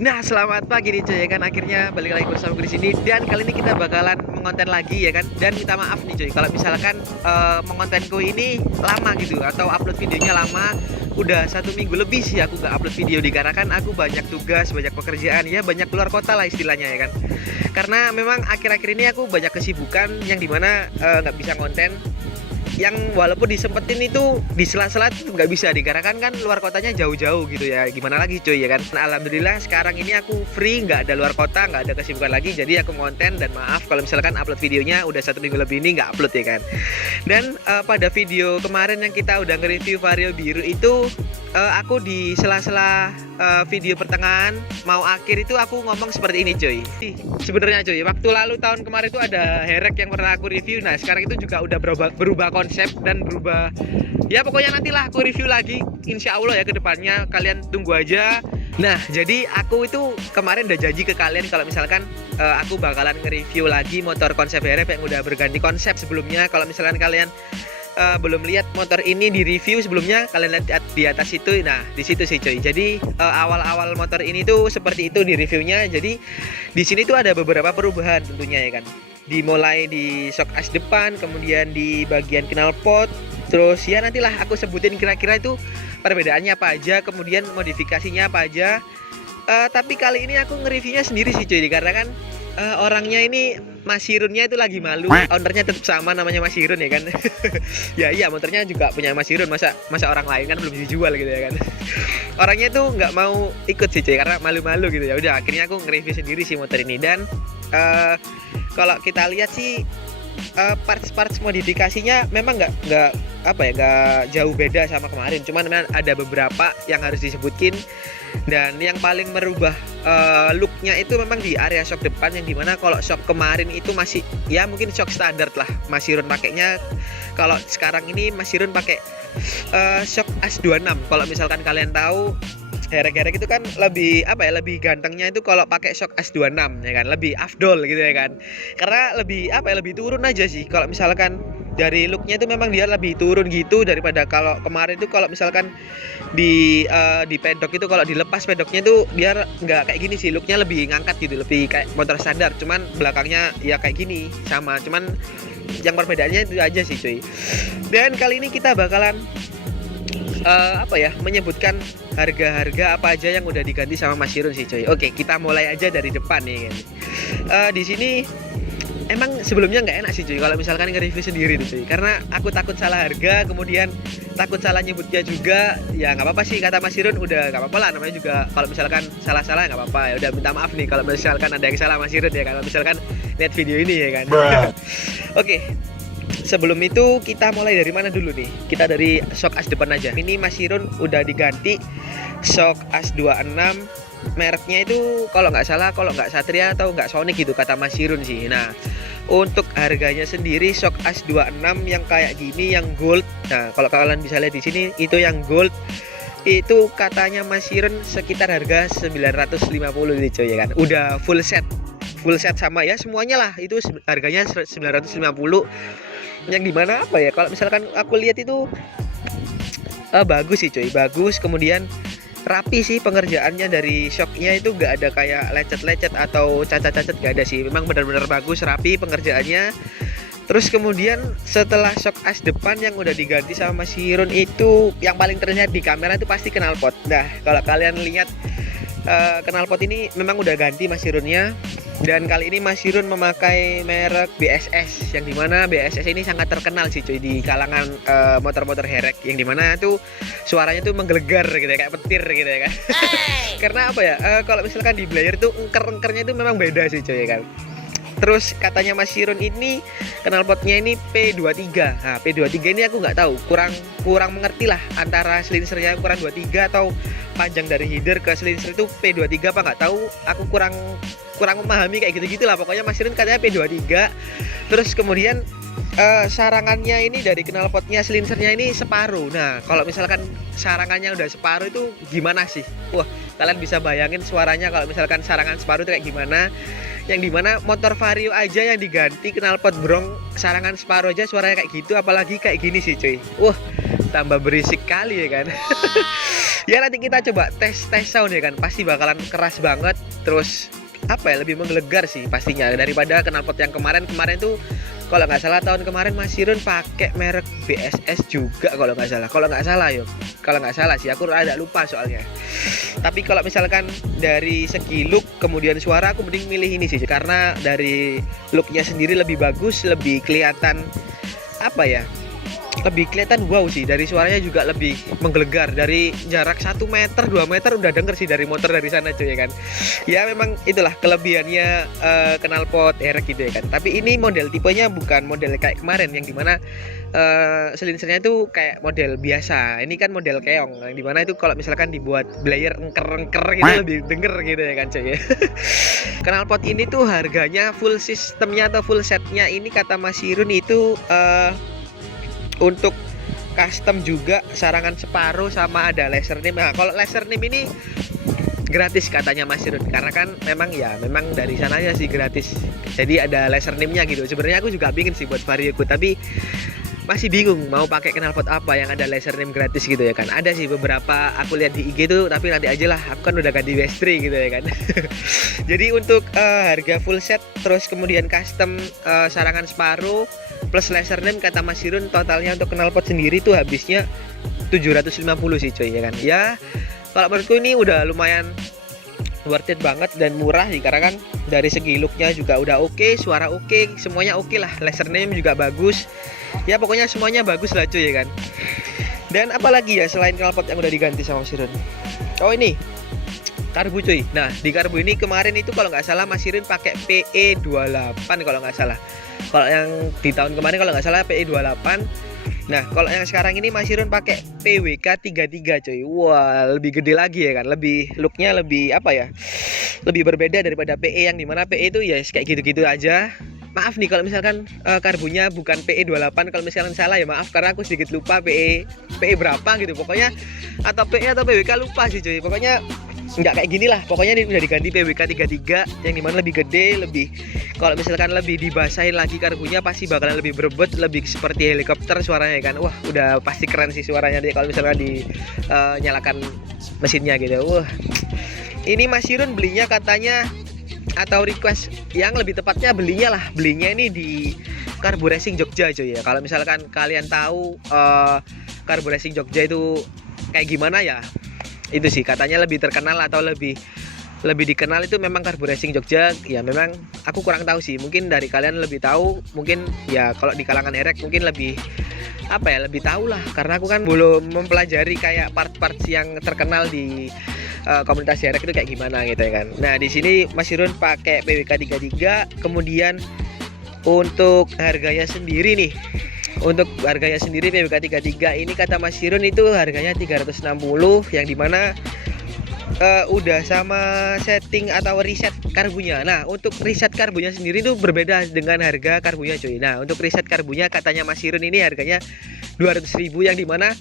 Nah, selamat pagi nih cuy ya kan, akhirnya balik lagi bersama gue di sini dan kali ini kita bakalan mengonten lagi ya kan. Dan minta maaf nih cuy kalau misalkan mengontenku ini lama gitu atau upload videonya lama. Udah 1 minggu lebih sih aku gak upload video dikarenakan aku banyak tugas, banyak pekerjaan ya, banyak keluar kota lah istilahnya ya kan. Karena memang akhir-akhir ini aku banyak kesibukan yang dimana nggak bisa konten, yang walaupun disempetin itu di sela-sela itu nggak bisa dikarenakan kan luar kotanya jauh-jauh gitu ya, gimana lagi cuy ya kan. Nah, alhamdulillah sekarang ini aku free, nggak ada luar kota, nggak ada kesibukan lagi, jadi aku konten. Dan maaf kalau misalkan upload videonya udah 1 minggu lebih ini nggak upload ya kan. Dan pada video kemarin yang kita udah nge-review Vario biru itu, aku di sela-sela video pertengahan mau akhir itu aku ngomong seperti ini cuy. Sebenarnya cuy, waktu lalu tahun kemarin itu ada herek yang pernah aku review. Nah sekarang itu juga udah berubah konsep dan berubah, ya pokoknya nantilah aku review lagi insya Allah ya ke depannya, kalian tunggu aja. Nah jadi aku itu kemarin udah janji ke kalian kalau misalkan aku bakalan nge-review lagi motor konsep herek yang udah berganti konsep sebelumnya. Kalau misalkan kalian belum lihat motor ini di review sebelumnya, kalian lihat di atas itu. Nah di situ sih cuy. Jadi awal-awal motor ini tuh seperti itu di reviewnya. Jadi di sini tuh ada beberapa perubahan tentunya ya kan. Dimulai di shock as depan, kemudian di bagian knalpot, terus ya nantilah aku sebutin kira-kira itu perbedaannya apa aja, kemudian modifikasinya apa aja. Tapi kali ini aku nge-reviewnya sendiri sih cuy, karena kan orangnya ini Mas Hirunnya itu lagi malu, ownernya tetap sama namanya Mas Hirun ya kan. Ya iya, motornya juga punya Mas Hirun, masa orang lain kan belum dijual gitu ya kan. Orangnya tuh nggak mau ikut sih cuy karena malu-malu gitu. Ya udah akhirnya aku nge-review sendiri sih motor ini. Dan kalau kita lihat sih parts modifikasinya memang nggak jauh beda sama kemarin, cuman memang ada beberapa yang harus disebutin. Dan yang paling merubah looknya itu memang di area shock depan, yang dimana kalau shock kemarin itu masih ya mungkin shock standar lah Mas Hirun pakainya. Kalau sekarang ini Mas Hirun pakai shock as26. Kalau misalkan kalian tahu, herek-herek itu kan lebih lebih gantengnya itu kalau pakai shock as26 ya kan, lebih afdol gitu ya kan, karena lebih turun aja sih. Kalau misalkan dari looknya itu memang dia lebih turun gitu daripada kalau kemarin itu. Kalau misalkan di pedok itu, kalau dilepas pedoknya itu biar nggak kayak gini sih, looknya lebih ngangkat gitu, lebih kayak motor standar, cuman belakangnya ya kayak gini sama, cuman yang perbedaannya itu aja sih cuy. Dan kali ini kita bakalan menyebutkan harga-harga apa aja yang udah diganti sama Mas Hirun sih coy. Oke, kita mulai aja dari depan nih kan. Di sini emang sebelumnya nggak enak sih cuy kalau misalkan nge-review sendiri tuh cuy, karena aku takut salah harga, kemudian takut salah nyebutnya juga. Ya nggak apa-apa sih kata Mas Hirun, udah nggak apa-apa lah, namanya juga kalau misalkan salah-salah nggak apa-apa. Ya udah minta maaf nih kalau misalkan ada yang salah Mas Hirun ya, kalau misalkan lihat video ini ya kan. Oke. Sebelum itu kita mulai dari mana dulu nih? Kita dari shock as depan aja. Ini Mas Hirun udah diganti shock as 26. Mereknya itu kalau nggak salah, kalau nggak Satria atau nggak Sonic gitu kata Mas Hirun sih. Nah untuk harganya sendiri shock as 26 yang kayak gini, yang gold. Nah kalau kalian bisa lihat di sini itu yang gold, itu katanya Mas Hirun sekitar harga 950 nih coy ya kan. Udah full set sama ya semuanya lah, itu harganya 950. Yang dimana kalau misalkan aku lihat itu bagus sih coy, bagus. Kemudian rapi sih pengerjaannya, dari shocknya itu gak ada kayak lecet-lecet atau cacat-cacat, gak ada sih. Memang benar-benar bagus, rapi pengerjaannya. Terus kemudian setelah shock as depan yang udah diganti sama Mas Hirun itu, yang paling terlihat di kamera itu pasti knalpot. Nah kalau kalian lihat knalpot ini memang udah ganti Mas Hirunnya. Dan kali ini Mas Hirun memakai merek BSS, yang dimana BSS ini sangat terkenal sih cuy di kalangan motor-motor herek, yang dimana tuh suaranya tuh menggelegar gitu ya, kayak petir gitu ya kan. Karena kalau misalkan di Blayer tuh engker-engkernya itu memang beda sih cuy ya kan. Terus katanya Mas Hirun ini knalpotnya ini P23. Nah P23 ini aku nggak tahu, kurang mengerti lah, antara silinsernya ukuran 23 atau panjang dari header ke silinser itu P23 apa nggak tahu. Aku kurang memahami kayak gitu-gitu lah. Pokoknya Mas Hirun katanya P23. Terus kemudian sarangannya ini dari knalpotnya, silinsernya ini separuh. Nah kalau misalkan sarangannya udah separuh itu gimana sih? Wah kalian bisa bayangin suaranya kalau misalkan sarangan separuh itu kayak gimana. Yang dimana motor Vario aja yang diganti knalpot brong sarangan separuh aja suaranya kayak gitu, apalagi kayak gini sih cuy. Wah tambah berisik kali ya kan. Ya nanti kita coba tes sound ya kan, pasti bakalan keras banget. Terus apa ya, lebih menggelegar sih pastinya daripada knalpot yang kemarin tuh. Kalau nggak salah tahun kemarin Mas Irun pakai merek BSS juga kalau nggak salah yuk. Kalau nggak salah sih, aku ada lupa soalnya. Tapi kalau misalkan dari segi look kemudian suara, aku mending milih ini sih, karena dari looknya sendiri lebih bagus, lebih kelihatan apa ya, lebih kelihatan wow sih. Dari suaranya juga lebih menggelegar. Dari jarak 1 meter 2 meter udah denger sih dari motor dari sana cuy ya kan. Ya memang itulah kelebihannya knalpot erek gitu ya kan. Tapi ini model tipenya bukan model kayak kemarin yang dimana selinsernya itu kayak model biasa. Ini kan model keong yang dimana itu kalau misalkan dibuat blayer engker gitu lebih denger gitu ya kan cuy ya. Knalpot ini tuh harganya full sistemnya atau full setnya ini kata Mas Irun itu untuk custom juga, sarangan separuh sama ada laser name. Nah, kalau laser name ini gratis katanya Mas Irun, karena kan memang dari sananya sih gratis. Jadi ada laser name-nya gitu. Sebenarnya aku juga bingung sih buat varioku, tapi masih bingung mau pakai knalpot apa yang ada laser name gratis gitu ya kan. Ada sih beberapa aku lihat di IG tuh, tapi nanti aja lah, aku kan udah ganti Westri gitu ya kan. Jadi untuk harga full set terus kemudian custom sarangan separuh plus laser name kata Mas Irun, totalnya untuk knalpot sendiri tuh habisnya 750 sih coy ya kan. Ya kalau menurutku ini udah lumayan worth it banget dan murah sih, karena kan dari segi looknya juga udah oke, suara oke, semuanya oke lah. Laser name juga bagus. Ya pokoknya semuanya bagus lah cuy ya kan. Dan apalagi ya selain knalpot yang udah diganti sama Mas Irun. Oh ini karbu cuy. Nah di karbu ini kemarin itu kalau nggak salah Mas Irun pakai PE28 kalau nggak salah. Kalau yang di tahun kemarin kalau nggak salah PE28. Nah kalau yang sekarang ini Mas Irun pakai PWK33 cuy. Wah lebih gede lagi ya kan. Lebih looknya lebih apa ya, lebih berbeda daripada PE yang dimana PE itu ya kayak gitu-gitu aja. Maaf nih kalau misalkan karbunya bukan PE28, kalau misalkan salah ya maaf, karena aku sedikit lupa PE berapa gitu pokoknya, atau PE atau PWK lupa sih cuy. Pokoknya nggak kayak gini lah, pokoknya ini udah diganti PWK33 yang dimana lebih gede, lebih kalau misalkan lebih dibasahin lagi karbunya pasti bakalan lebih berebut, lebih seperti helikopter suaranya kan. Wah udah pasti keren sih suaranya deh kalau misalkan dinyalakan mesinnya gitu. Wah ini Mas Irun belinya katanya, atau request yang lebih tepatnya belinya ini di Karbu Racing Jogja cuy ya. Kalau misalkan kalian tahu Karbu Racing Jogja itu kayak gimana ya, itu sih katanya lebih terkenal atau lebih dikenal itu memang Karbu Racing Jogja. Ya memang aku kurang tahu sih, mungkin dari kalian lebih tahu, mungkin ya kalau di kalangan erek mungkin lebih apa ya, lebih tahu lah, karena aku kan belum mempelajari kayak part-part yang terkenal di komunitas erek itu kayak gimana gitu ya kan. Nah di sini Mas Irun pakai PWK33. Kemudian untuk harganya sendiri nih, untuk harganya sendiri PWK33 ini kata Mas Irun itu harganya 360, yang dimana udah sama setting atau reset karbunya. Nah untuk reset karbunya sendiri itu berbeda dengan harga karbunya cuy. Nah untuk reset karbunya katanya Mas Irun ini harganya 200.000, yang dimana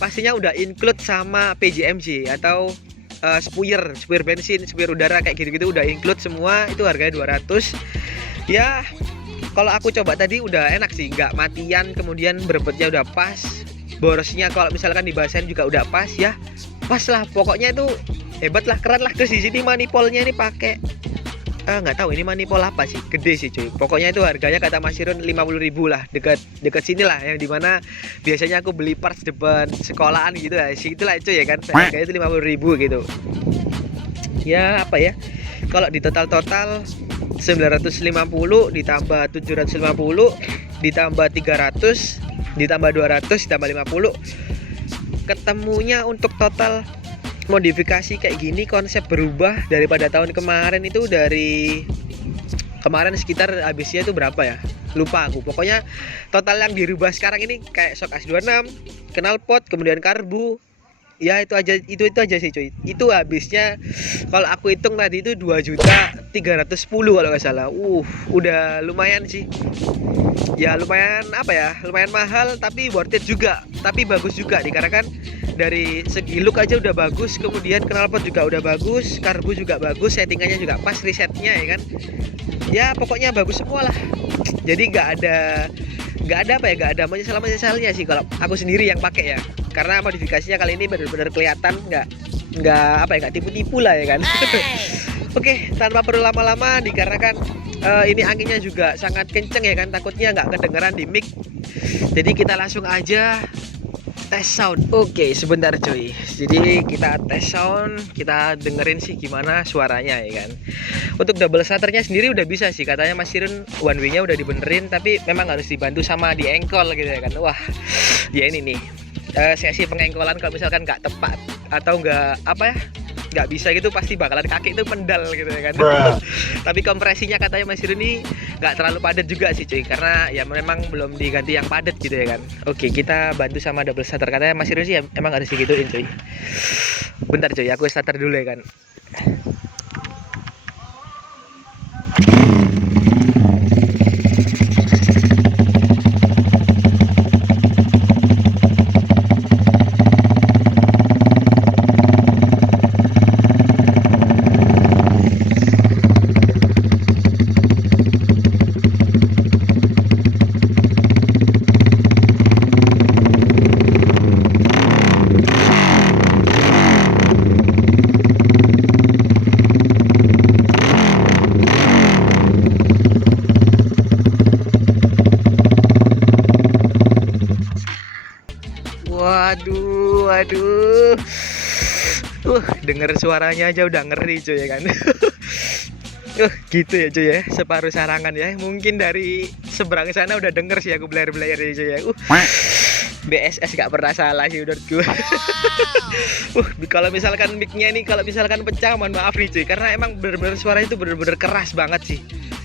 pastinya udah include sama PJMJ atau spuyer bensin, spuyer udara kayak gitu-gitu udah include semua, itu harganya 200. Ya kalau aku coba tadi udah enak sih, nggak matian, kemudian berebetnya udah pas, borosnya kalau misalkan dibasahin juga udah pas ya, pas lah pokoknya itu hebat lah, keren lah. Terus di sini manipolnya ini pakai nggak tahu ini manipol apa sih, gede sih cuy. Pokoknya itu harganya kata Mas Irun 50.000 lah, dekat sini lah, yang dimana biasanya aku beli parts depan sekolahan gitu lah, situlah cuy ya kan. Harganya itu 50.000 gitu. Ya apa ya, kalau di total 950 ditambah 750 ditambah 300 ditambah 200 ditambah 50, ketemunya untuk total modifikasi kayak gini, konsep berubah daripada tahun kemarin itu. Dari kemarin sekitar habisnya itu berapa ya, lupa aku. Pokoknya total yang dirubah sekarang ini kayak shock as26, knalpot, kemudian karbu. Ya itu aja sih cuy. Itu habisnya kalau aku hitung tadi itu 2.310 kalau nggak salah. Udah lumayan sih. Ya lumayan apa ya, lumayan mahal tapi worth it juga, tapi bagus juga dikarenakan dari segi look aja udah bagus, kemudian knalpot juga udah bagus, karbu juga bagus, settingannya juga pas, resetnya ya kan. Ya pokoknya bagus semua lah. Jadi nggak ada menyesalnya sih kalau aku sendiri yang pakai ya. karena modifikasinya kali ini benar-benar kelihatan nggak apa ya, nggak tipu-tipu lah ya kan. Oke, tanpa perlu lama-lama dikarenakan ini anginnya juga sangat kenceng ya kan, takutnya nggak kedengeran di mic. Jadi kita langsung aja tes sound. Oke, sebentar cuy. Jadi kita tes sound, kita dengerin sih gimana suaranya ya kan. Untuk double shutternya sendiri udah bisa sih, katanya Mas Sirun one way-nya udah dibenerin, tapi memang harus dibantu sama di engkol gitu ya kan. Wah, ya ini nih sesi pengengkolan kalau misalkan nggak tepat atau nggak apa ya, nggak bisa gitu, pasti bakalan kaki itu pendal gitu ya kan. Tapi kompresinya katanya Mas Sirun ini nggak terlalu padat juga sih cuy, karena ya memang belum diganti yang padat gitu ya kan. Oke, kita bantu sama double shutter, katanya Mas Sirun sih ya, emang harus digituin cuy. Bentar cuy, aku starter dulu ya kan. Waduh, denger suaranya aja udah ngeri cuy ya kan. Gitu ya cuy ya, separuh sarangan ya. Mungkin dari seberang sana udah denger sih aku blayer-blayer ya cuy ya. BSS gak pernah salah sih udah gue. Kalau misalkan mic-nya nih, kalau misalkan pecah, mohon maaf nih cuy, karena emang bener-bener suaranya itu bener-bener keras banget sih.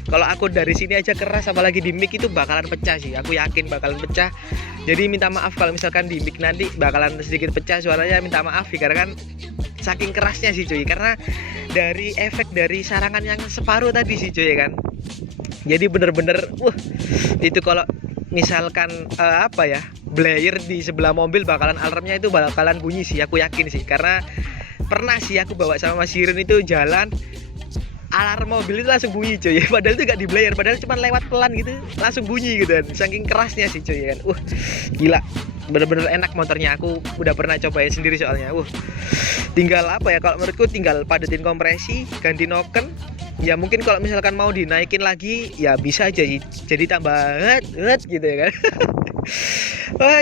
Kalau aku dari sini aja keras, apalagi di mic itu bakalan pecah sih. Aku yakin bakalan pecah. Jadi minta maaf kalau misalkan di mic nanti bakalan sedikit pecah suaranya, minta maaf ya, karena kan saking kerasnya sih cuy, karena dari efek dari sarangan yang separuh tadi sih cuy ya kan. Jadi bener-bener itu kalau misalkan apa ya, blayer di sebelah mobil bakalan alarmnya itu bakalan bunyi sih, aku yakin sih, karena pernah sih aku bawa sama Mas Sirun itu jalan, alarm mobil itu langsung bunyi cuy. Padahal itu gak di blayer, padahal cuma lewat pelan gitu langsung bunyi gitu kan, saking kerasnya sih cuy kan. Gila, bener-bener enak motornya, aku udah pernah cobain sendiri soalnya. Tinggal apa ya, kalau menurutku tinggal padetin kompresi, ganti noken. Ya mungkin kalau misalkan mau dinaikin lagi ya bisa aja sih, jadi tambah gitu ya kan.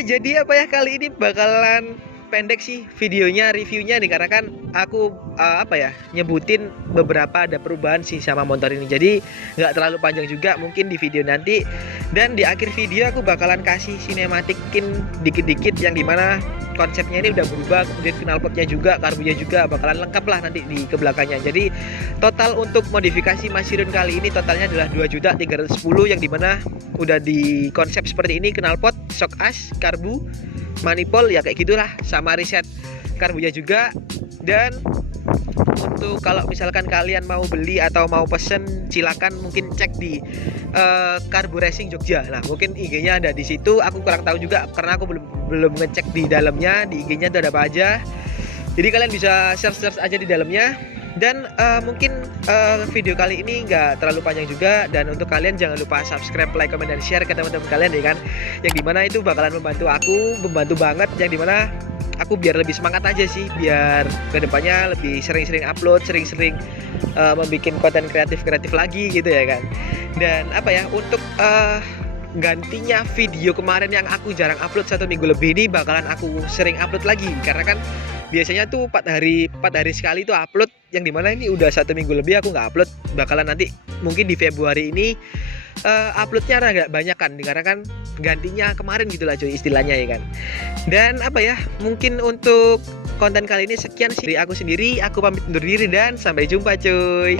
Jadi apa ya, kali ini bakalan pendek sih videonya, reviewnya dikarenakan aku apa ya, nyebutin beberapa ada perubahan sih sama motor ini, jadi nggak terlalu panjang juga mungkin di video nanti. Dan di akhir video aku bakalan kasih sinematikin dikit-dikit yang dimana konsepnya ini udah berubah, kemudian knalpotnya juga, karbunya juga bakalan lengkap lah nanti di kebelakangnya. Jadi total untuk modifikasi Mas Sirun kali ini totalnya adalah 2.310.000, yang dimana udah di konsep seperti ini, knalpot, shock as, karbu, manifold ya kayak gitulah, sama reset karbunya juga. Dan untuk kalau misalkan kalian mau beli atau mau pesen, silakan mungkin cek di Karbu Racing Jogja. Nah mungkin IG-nya ada di situ, aku kurang tahu juga karena aku belum ngecek di dalamnya, di IG-nya itu ada apa aja. Jadi kalian bisa search aja di dalamnya. Dan mungkin video kali ini nggak terlalu panjang juga, dan untuk kalian jangan lupa subscribe, like, comment, dan share ke teman-teman kalian ya kan, yang dimana itu bakalan membantu aku, membantu banget, yang dimana aku biar lebih semangat aja sih, biar kedepannya lebih sering-sering upload, sering-sering membuat konten kreatif lagi gitu ya kan. Dan apa ya, untuk gantinya video kemarin yang aku jarang upload 1 minggu lebih ini bakalan aku sering upload lagi, karena kan biasanya tuh 4 hari sekali tuh upload, yang dimana ini udah 1 minggu lebih aku nggak upload. Bakalan nanti mungkin di Februari ini uploadnya agak banyak kan, dikarenakan gantinya kemarin gitulah cuy istilahnya ya kan. Dan apa ya, mungkin untuk konten kali ini sekian sih dari aku sendiri, aku pamit undur diri dan sampai jumpa cuy.